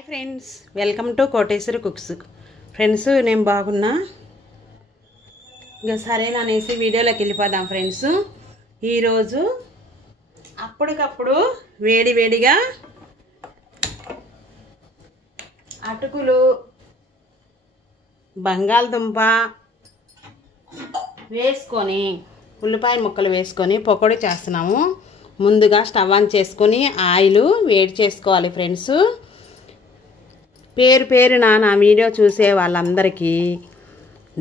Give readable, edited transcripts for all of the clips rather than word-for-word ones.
Hi friends, welcome to Koteswari cooks. Friends, నేను బాగున్నా. ఇంకా సరేనా అనేసి వీడియోలోకి వెళ్ళిపోదాం. ఫ్రెండ్స్, ఈరోజు అప్పటికప్పుడు వేడివేడిగా అటుకులు, బంగాళదుంప వేసుకొని ఉల్లిపాయ ముక్కలు వేసుకొని పకోడీ చేస్తున్నాము. ముందుగా స్టవ్ ఆన్ చేసుకొని ఆయిల్ వేడి చేసుకోవాలి. ఫ్రెండ్స్, పేరు నా వీడియో చూసే వాళ్ళందరికీ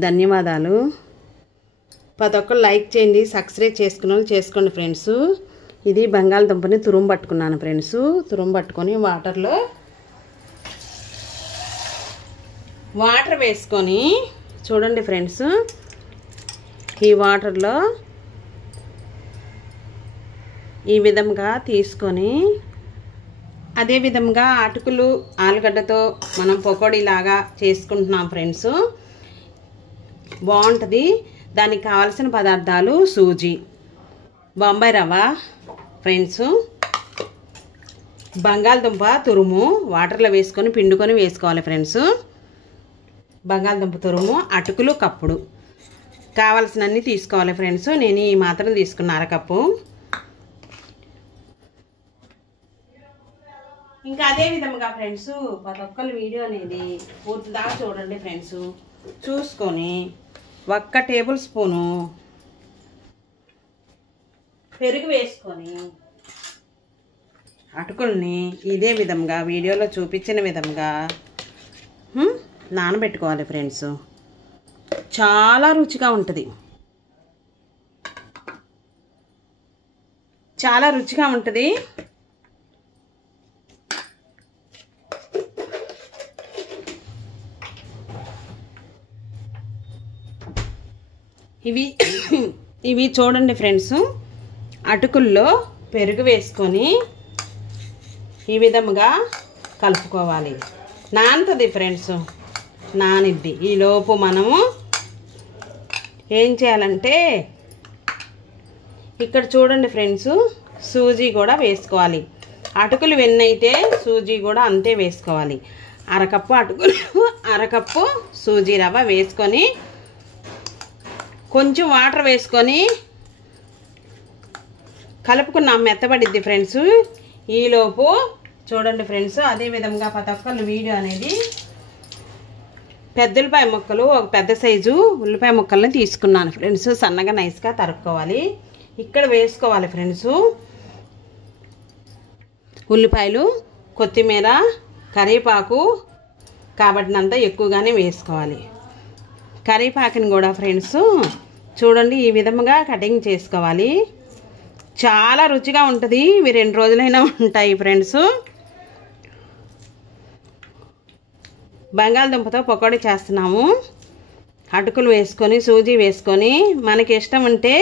ధన్యవాదాలు. ప్రతి ఒక్కరు లైక్ చేయండి, సబ్స్క్రైబ్ చేసుకున్న వాళ్ళు చేసుకోండి. ఫ్రెండ్స్, ఇది బంగాళదుంపని తురుము పట్టుకున్నాను. ఫ్రెండ్స్, తురుము పట్టుకొని వాటర్ వేసుకొని చూడండి. ఫ్రెండ్స్, ఈ వాటర్లో ఈ విధంగా తీసుకొని అదే విధంగా అటుకులు ఆలుగడ్డతో మనం పకోడీలాగా చేసుకుంటున్నాం. ఫ్రెండ్స్, బాగుంటుంది. దానికి కావాల్సిన పదార్థాలు సూజీ, బొంబాయి రవ్వ, ఫ్రెండ్స్, బంగాళదుంప తురుము వాటర్లో వేసుకొని పిండుకొని వేసుకోవాలి. ఫ్రెండ్స్, బంగాళదుంప తురుము, అటుకులు కప్పుడు కావాల్సినన్ని తీసుకోవాలి. ఫ్రెండ్స్, నేను ఈ మాత్రం తీసుకున్న అరకప్పు. ఇంకా అదే విధంగా ఫ్రెండ్స్, ప్రతి ఒక్కరు వీడియో అనేది పూర్తి దాకా చూడండి. ఫ్రెండ్స్, చూసుకొని 1 టేబుల్ స్పూను పెరుగు వేసుకొని అటుకుల్ని ఇదే విధంగా వీడియోలో చూపించిన విధంగా నానబెట్టుకోవాలి. ఫ్రెండ్స్, చాలా రుచిగా ఉంటుంది. చాలా రుచిగా ఉంటుంది. ఇవి చూడండి. ఫ్రెండ్స్, అటుకుల్లో పెరుగు వేసుకొని ఈ విధంగా కలుపుకోవాలి. నానుతుంది. ఫ్రెండ్స్, నానిద్ది. ఈలోపు మనము ఏం చేయాలంటే ఇక్కడ చూడండి. ఫ్రెండ్స్, సూజీ కూడా వేసుకోవాలి. అటుకులు వెన్నైతే సూజీ కూడా అంతే వేసుకోవాలి. అరకప్పు అటుకులు, అరకప్పు సూజీ రవ్వ వేసుకొని కొంచెం వాటర్ వేసుకొని కలుపుకున్నాం. మెత్తబడిద్ది. ఫ్రెండ్స్, ఈలోపు చూడండి. ఫ్రెండ్స్, అదే విధంగా ప్రతి ఒక్కరు వీడియో అనేది పెద్ద ఉల్లిపాయ ముక్కలు, ఒక పెద్ద సైజు ఉల్లిపాయ ముక్కల్ని తీసుకున్నాను. ఫ్రెండ్స్, సన్నగా నైస్గా తరుక్కోవాలి. ఇక్కడ వేసుకోవాలి. ఫ్రెండ్స్, ఉల్లిపాయలు, కొత్తిమీర, కరివేపాకు కాబట్టినంత ఎక్కువగానే వేసుకోవాలి. కరివేపాకుని కూడా ఫ్రెండ్స్ చూడండి ఈ విధంగా కటింగ్ చేసుకోవాలి. చాలా రుచిగా ఉంటుంది. ఇవి 2 రోజులైనా ఉంటాయి. ఫ్రెండ్స్, బంగాళదుంపతో పకోడీ చేస్తున్నాము. అటుకులు వేసుకొని సూజీ వేసుకొని మనకి ఇష్టం ఉంటే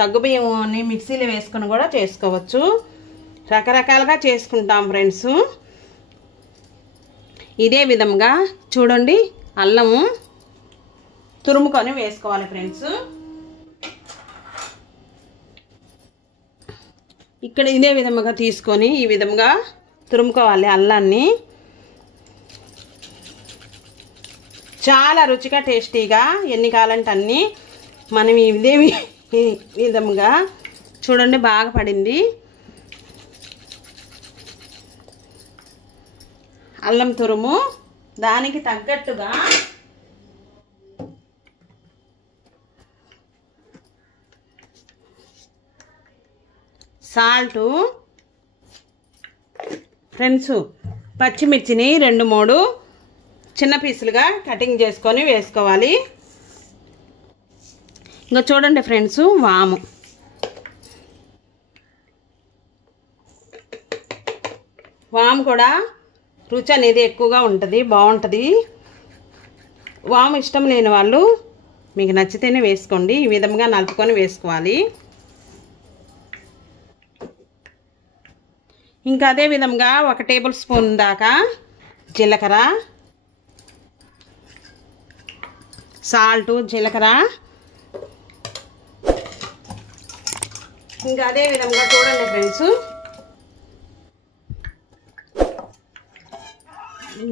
సగ్గుబియ్యంని మిక్సీలో వేసుకొని కూడా చేసుకోవచ్చు. రకరకాలుగా చేసుకుంటాం. ఫ్రెండ్స్, ఇదే విధంగా చూడండి అల్లము తురుముకొని వేసుకోవాలి. ఫ్రెండ్స్, ఇక్కడ ఇదే విధంగా తీసుకొని ఈ విధంగా తురుముకోవాలి. అల్లాన్ని చాలా రుచిగా టేస్టీగా ఎన్ని కావాలంటే అన్ని మనం ఇదే విధంగా చూడండి. బాగా పడింది. అల్లం తురుము, దానికి తగ్గట్టుగా సాల్టు, ఫ్రెండ్స్, పచ్చిమిర్చిని 2-3 చిన్న పీసులుగా కటింగ్ చేసుకొని వేసుకోవాలి. ఇంకా చూడండి. ఫ్రెండ్స్, వాము కూడా రుచి అనేది ఎక్కువగా ఉంటుంది, బాగుంటుంది. వాము ఇష్టం లేని వాళ్ళు మీకు నచ్చితేనే వేసుకోండి. ఈ విధంగా నలుపుకొని వేసుకోవాలి. ఇంకా అదే విధంగా 1 టేబుల్ స్పూన్ దాకా జీలకర్ర, సాల్టు, జీలకర్ర, ఇంకా అదే విధంగా చూడండి ఫ్రెండ్స్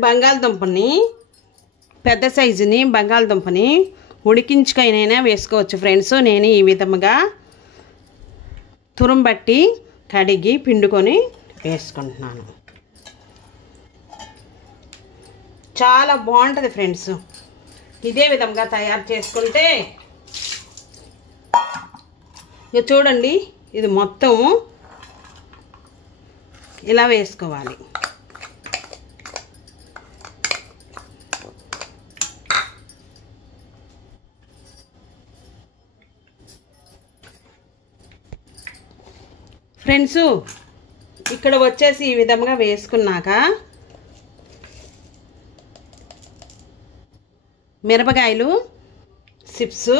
బంగాళదుంపని పెద్ద సైజుని బంగాళదుంపని ఉడికించుకైనా వేసుకోవచ్చు ఫ్రెండ్స్. నేను ఈ విధముగా తురుంబట్టి కడిగి పిండుకొని వేసుకుంటున్నాను. చాలా బాగుంటుంది ఫ్రెండ్స్. ఇదే విధంగా తయారు చేసుకుంటే ఇక చూడండి, ఇది మొత్తం ఇలా వేసుకోవాలి. ఫ్రెండ్స్ ఇక్కడ వచ్చేసి ఈ విధంగా వేసుకున్నాక మిరపకాయలు చిప్స్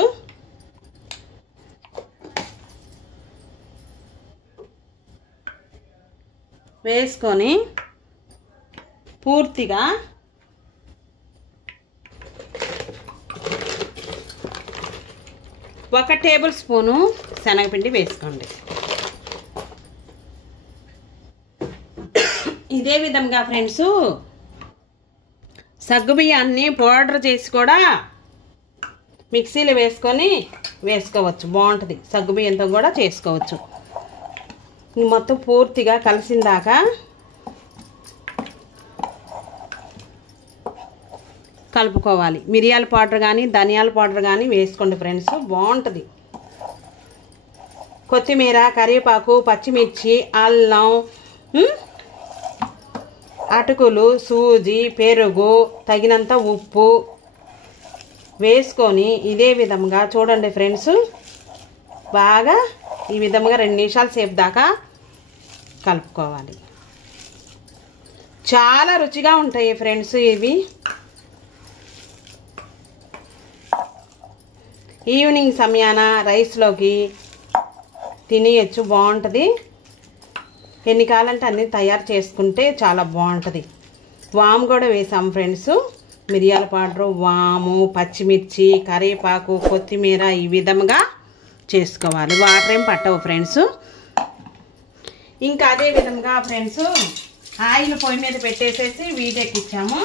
వేసుకొని పూర్తిగా ఒక టేబుల్ స్పూను శనగపిండి వేసుకోండి. ఇదే విధంగా ఫ్రెండ్స్ సగ్గుబియ్యాన్ని పౌడర్ చేసి కూడా మిక్సీలో వేసుకొని వేసుకోవచ్చు, బాగుంటుంది. సగ్గుబియ్యంతో కూడా చేసుకోవచ్చు. మొత్తం పూర్తిగా కలిసిందాక కలుపుకోవాలి. మిరియాల పౌడర్ కానీ ధనియాల పౌడర్ కానీ వేసుకోండి ఫ్రెండ్స్, బాగుంటుంది. కొత్తిమీర, కరివేపాకు, పచ్చిమిర్చి, అల్లం, అటుకులు, సూజీ, పెరుగు, తగినంత ఉప్పు వేసుకొని ఇదే విధంగా చూడండి ఫ్రెండ్స్, బాగా ఈ విధంగా 2 నిమిషాల సేపు దాకా కలుపుకోవాలి. చాలా రుచిగా ఉంటాయి ఫ్రెండ్స్. ఇవి ఈవినింగ్ సమయాన రైస్లోకి తినేయచ్చు, బాగుంటుంది. ఎన్ని కావాలంటే అన్నీ తయారు చేసుకుంటే చాలా బాగుంటుంది. వాము కూడా వేసాము ఫ్రెండ్స్. మిరియాల పౌడరు, వాము, పచ్చిమిర్చి, కరివేపాకు, కొత్తిమీర ఈ విధంగా చేసుకోవాలి. వాటర్ ఏం పట్టవు ఫ్రెండ్స్. ఇంకా అదే విధంగా ఫ్రెండ్స్ ఆయిల్ పొయ్యి మీద పెట్టేసేసి వీడెక్కిచ్చాము.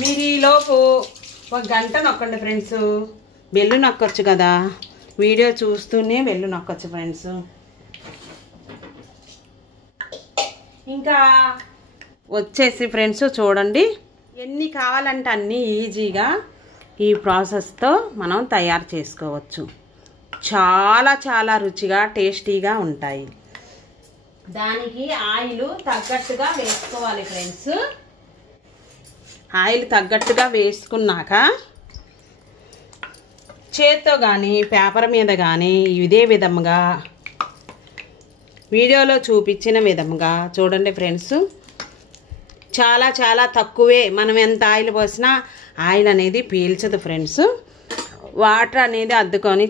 మీరు ఈలోపు 1 గంట నొక్కండి ఫ్రెండ్స్. బెల్లు నొక్కొచ్చు కదా, వీడియో చూస్తూనే బెల్లు నొక్కొచ్చు ఫ్రెండ్స్. ఇంకా వచ్చేసి ఫ్రెండ్స్ చూడండి, ఎన్ని కావాలంటే అన్నీ ఈజీగా ఈ ప్రాసెస్తో మనం తయారు చేసుకోవచ్చు. చాలా చాలా రుచిగా టేస్టీగా ఉంటాయి. దానికి ఆయిల్ తగ్గట్టుగా వేసుకోవాలి ఫ్రెండ్స్. ఆయిల్ తగ్గట్టుగా వేసుకున్నాక చేత్తో కానీ పేపర్ మీద కానీ ఇదే విధంగా వీడియోలో చూపించిన విధంగా చూడండి ఫ్రెండ్స్. చాలా చాలా తక్కువే, మనం ఎంత ఆయిల్ పోసినా ఆయిల్ అనేది పీల్చదు ఫ్రెండ్స్. వాటర్ అనేది అద్దుకొని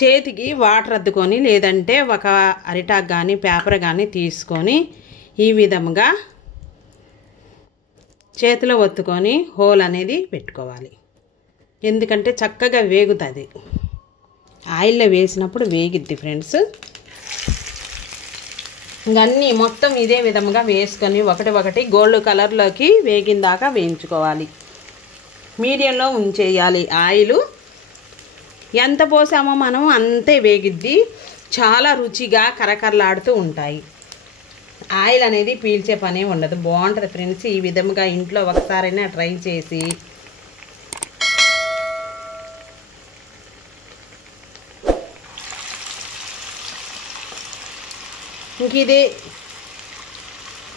చేతికి వాటర్ అద్దుకొని, లేదంటే ఒక అరిటాక్ కానీ పేపర్ కానీ తీసుకొని ఈ విధంగా చేతిలో ఒత్తుకొని హోల్ అనేది పెట్టుకోవాలి. ఎందుకంటే చక్కగా వేగుతుంది, ఆయిల్లో వేసినప్పుడు వేగిద్ది ఫ్రెండ్స్. ఇంకన్నీ మొత్తం ఇదే విధంగా వేసుకొని ఒకటి గోల్డ్ కలర్లోకి వేగిందాకా వేయించుకోవాలి. మీడియంలో ఉంచేయాలి. ఆయిల్ ఎంత పోసామో మనం అంతే వేగిద్ది. చాలా రుచిగా కరకరలాడుతూ ఉంటాయి. ఆయిల్ అనేది పీల్చే పనే ఉండదు, బాగుంటుంది ఫ్రెండ్స్. ఈ విధంగా ఇంట్లో ఒకసారైనా ట్రై చేసి ఇంక ఇదే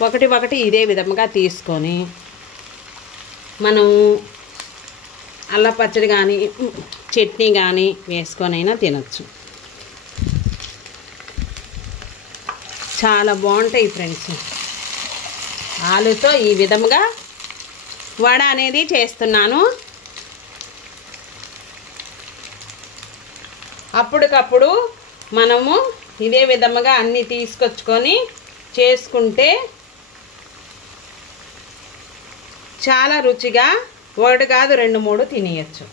ఒకటి ఇదే విధంగా తీసుకొని మనం అల్లం పచ్చడి కానీ చట్నీ కానీ వేసుకొనైనా తినచ్చు. చాలా బాగుంటాయి ఫ్రెండ్స్. ఆలుతో ఈ విధంగా వడ అనేది చేస్తున్నాను. అప్పటికప్పుడు మనము ఇదే విధంగా అన్నీ తీసుకొచ్చుకొని చేసుకుంటే చాలా రుచిగా 1 కాదు 2, 3 తినేయచ్చు.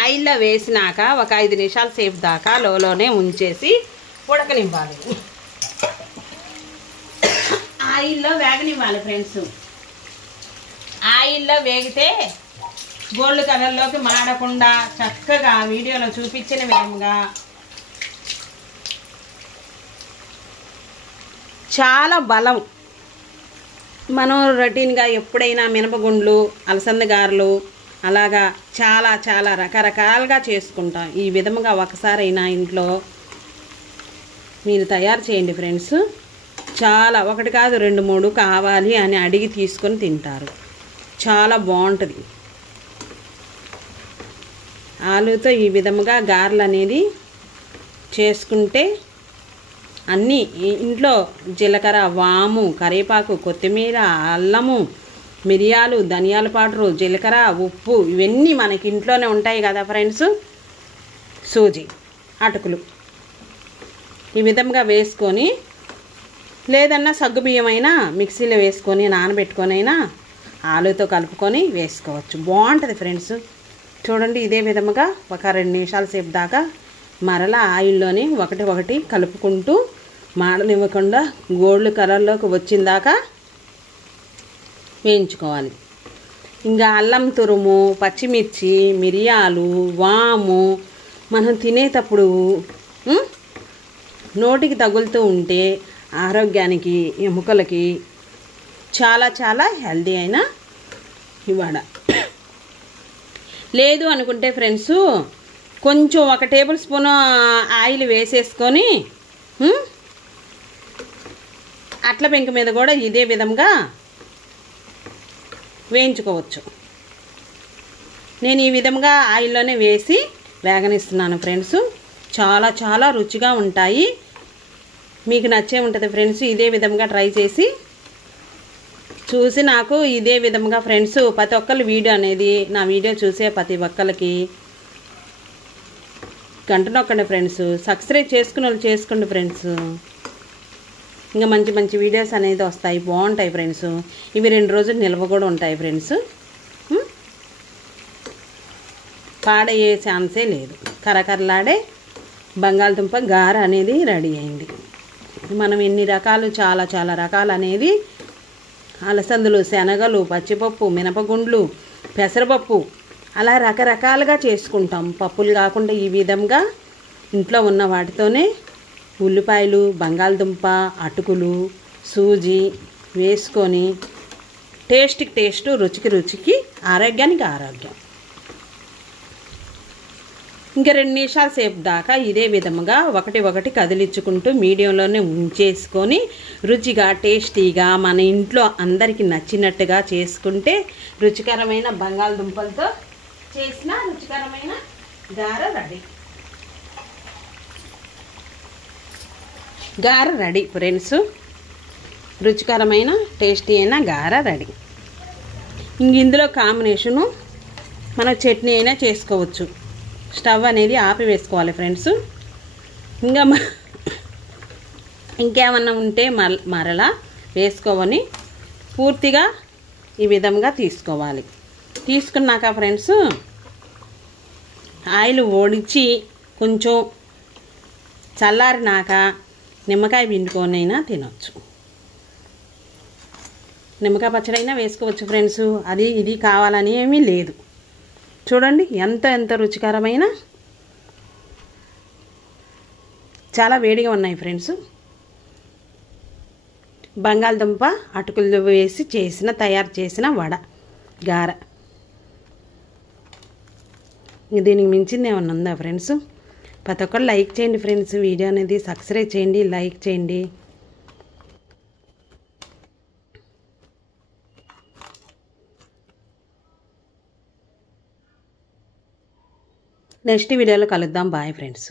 ఆయిల్లో వేసినాక ఒక 5 నిమిషాల సేపు దాకా లోనే ఉంచేసి ఉడకనివ్వాలి. ఆయిల్లో వేగనివ్వాలి ఫ్రెండ్స్. ఆయిల్లో వేగితే గోల్డ్ కలర్లోకి మాడకుండా చక్కగా వీడియోలో చూపించిన విధంగా చాలా బలం. మనం రొటీన్గా ఎప్పుడైనా మినపగుండ్లు, అలసంద గారెలు అలాగా చాలా చాలా రకరకాలుగా చేసుకుంటాం. ఈ విధముగా ఒకసారైనా ఇంట్లో మీరు తయారు చేయండి ఫ్రెండ్స్. చాలా, ఒకటి కాదు 2, 3 కావాలి అని అడిగి తీసుకొని తింటారు. చాలా బాగుంటుంది. ఆలుతో ఈ విధముగా గారెలు అనేది చేసుకుంటే అన్నీ ఇంట్లో జీలకర్ర, వాము, కరివేపాకు, కొత్తిమీర, అల్లము, మిరియాలు, ధనియాల పౌడరు, జీలకర్ర, ఉప్పు ఇవన్నీ మనకి ఇంట్లోనే ఉంటాయి కదా ఫ్రెండ్స్. సూజీ అటుకులు ఈ విధంగా వేసుకొని, లేదన్నా సగ్గుబియ్యమైనా మిక్సీలో వేసుకొని నానబెట్టుకొనైనా ఆలుతో కలుపుకొని వేసుకోవచ్చు. బాగుంటుంది ఫ్రెండ్స్. చూడండి, ఇదే విధముగా ఒక 2 నిమిషాల సేపు దాకా మరలా ఆయిల్లోని ఒకటి కలుపుకుంటూ మాడనివ్వకుండా గోల్డ్ కలర్లోకి వచ్చిందాకా వేయించుకోవాలి. ఇంకా అల్లం తురుము, పచ్చిమిర్చి, మిరియాలు, వాము మనం తినేటప్పుడు నోటికి తగులుతూ ఉంటే ఆరోగ్యానికి, ఎముకలకి చాలా చాలా హెల్దీ అయిన ఇవాడ. లేదు అనుకుంటే ఫ్రెండ్స్ కొంచెం 1 టేబుల్ స్పూన్ ఆయిల్ వేసేసుకొని అట్ల పెంక మీద కూడా ఇదే విధంగా వేయించుకోవచ్చు. నేను ఈ విధంగా ఆయిల్లోనే వేసి వేగనిస్తున్నాను ఫ్రెండ్స్. చాలా చాలా రుచిగా ఉంటాయి. మీకు నచ్చే ఉంటుంది ఫ్రెండ్స్. ఇదే విధంగా ట్రై చేసి చూసి నాకు ఇదే విధంగా ఫ్రెండ్స్ ప్రతి ఒక్కరి వీడియో అనేది, నా వీడియో చూసే ప్రతి ఒక్కరికి గంట నొక్కండి ఫ్రెండ్స్. సబ్స్క్రైబ్ చేసుకుని వాళ్ళు చేసుకోండి ఫ్రెండ్స్. ఇంకా మంచి మంచి వీడియోస్ అనేది వస్తాయి, బాగుంటాయి ఫ్రెండ్స్. ఇవి 2 రోజులు నిల్వ కూడా ఉంటాయి ఫ్రెండ్స్. పాడయ్యే ఛాన్సే లేదు. కరకరలాడే బంగాళదుంప గార అనేది రెడీ అయింది. మనం ఎన్ని రకాలు, చాలా చాలా రకాలు అనేది అలసందులు, శనగలు, పచ్చిపప్పు, మినపగుండ్లు, పెసరపప్పు అలా రకరకాలుగా చేసుకుంటాం. పప్పులు కాకుండా ఈ విధంగా ఇంట్లో ఉన్న వాటితోనే ఉల్లిపాయలు, బంగాళదుంప, అటుకులు, సూజీ వేసుకొని టేస్ట్కి టేస్ట్, రుచికి రుచికి, ఆరోగ్యానికి ఆరోగ్యం. ఇంకా 2 నిమిషాల సేపు దాకా ఇదే విధముగా ఒకటి కదిలించుకుంటూ మీడియంలోనే ఉంచేసుకొని రుచిగా, టేస్టీగా మన ఇంట్లో అందరికీ నచ్చినట్టుగా చేసుకుంటే రుచికరమైన బంగాళదుంపలతో చేసిన రుచికరమైన గారె రెడీ. గారె రెడీ ఫ్రెండ్స్. రుచికరమైన టేస్టీ అయిన గారె రెడీ. ఇంక ఇందులో కాంబినేషను మనం చట్నీ అయినా చేసుకోవచ్చు. స్టవ్ అనేది ఆపి వేసుకోవాలి ఫ్రెండ్స్. ఇంకా ఇంకేమన్నా ఉంటే మరలా వేసుకోవని పూర్తిగా ఈ విధంగా తీసుకోవాలి. తీసుకున్నాక ఫ్రెండ్స్ ఆయిల్ ఓడించి కొంచెం చల్లారినాక నిమ్మకాయ పిండుకొనైనా తినవచ్చు. నిమ్మకాయ పచ్చడైనా వేసుకోవచ్చు ఫ్రెండ్స్. అది ఇది కావాలని ఏమీ లేదు. చూడండి ఎంత రుచికరమైన, చాలా వేడిగా ఉన్నాయి ఫ్రెండ్స్. బంగాళదుంప అటుకులు వేసి తయారు చేసిన వడ గార. దీనికి మించింది ఏమన్నా ఉందా ఫ్రెండ్స్? ప్రతి ఒక్కరు లైక్ చేయండి ఫ్రెండ్స్. వీడియో అనేది సబ్స్క్రైబ్ చేయండి, లైక్ చేయండి. నెక్స్ట్ వీడియోలో కలుద్దాం. Bye friends.